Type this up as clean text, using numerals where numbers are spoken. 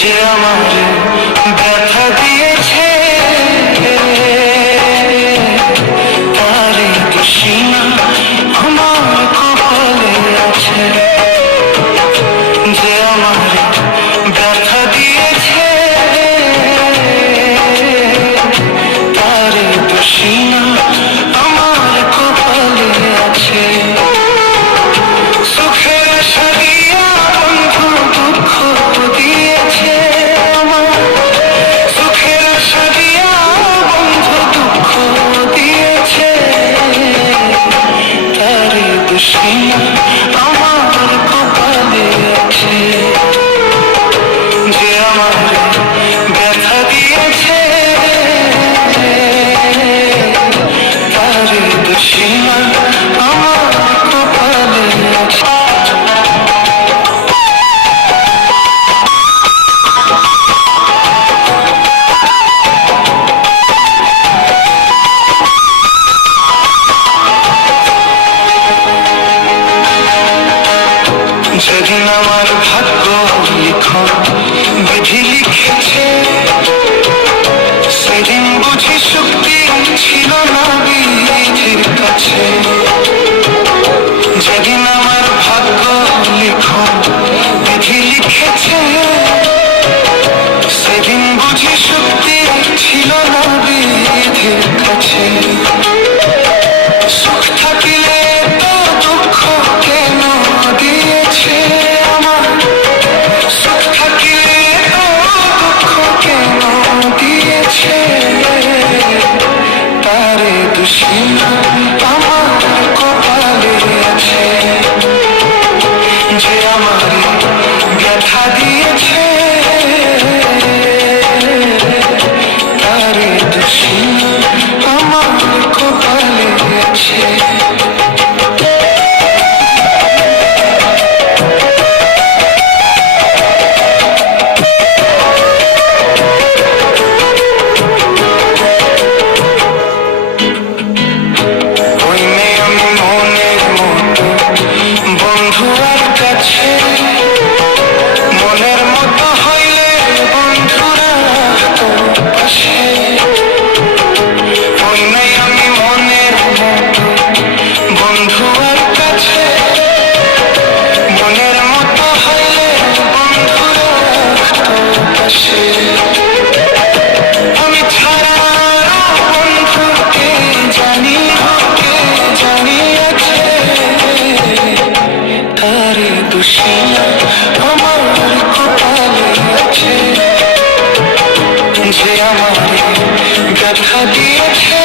যে আমার ব্যথা দিয়েছে তারে দোষী না আমার কপালে আছে। যে আমার ব্যথা দিয়েছে তারে দোষী না আমার কপালে আছে। সুখের আশা দিয়া বন্ধু দুঃখ দিয়েছে আমার। সুখের আশা দিয়া বন্ধু দুঃখ দিয়েছে তারে দোষী না আমার কপালে আছে। যে আমার ব্যথা দিয়েছে তারে দোষী না আমার কপালে আছে। যেদিন আমার ভাগ্য লিখন বিধি লিখেছে সেদিন বুঝি শক্তি ছিল না বিধির কাছে। যেদিন আমার ভাগ্য লিখন বিধি লিখেছে সেদিন বুঝি শক্তি ছিল না বিধির কাছে। সুখ থাকিলে তো দুঃখ কেন দিয়েছে আমার। সুখ থাকিলে তো দুঃখ কেন দিয়েছে তারে দোষী না আমার কপালে আছে। যে আমার ব্যথা দিয়েছে তারে দোষী না আমার কপালে আছে। ওই মেয়ে আমি মনের মতো বন্ধু আর কাছে। মনের মতো হইলে বন্ধুরা তো পাশে। ওই মেয়ে আমি মনের মতো বন্ধু আর কাছে। মনের মতো হইলে বন্ধুরা তো পাশে। আমি ছাড়া বন্ধুকে জানি আছে তারে দোষী না আমার কপালে আছে। যে আমার ব্যথা দিয়েছে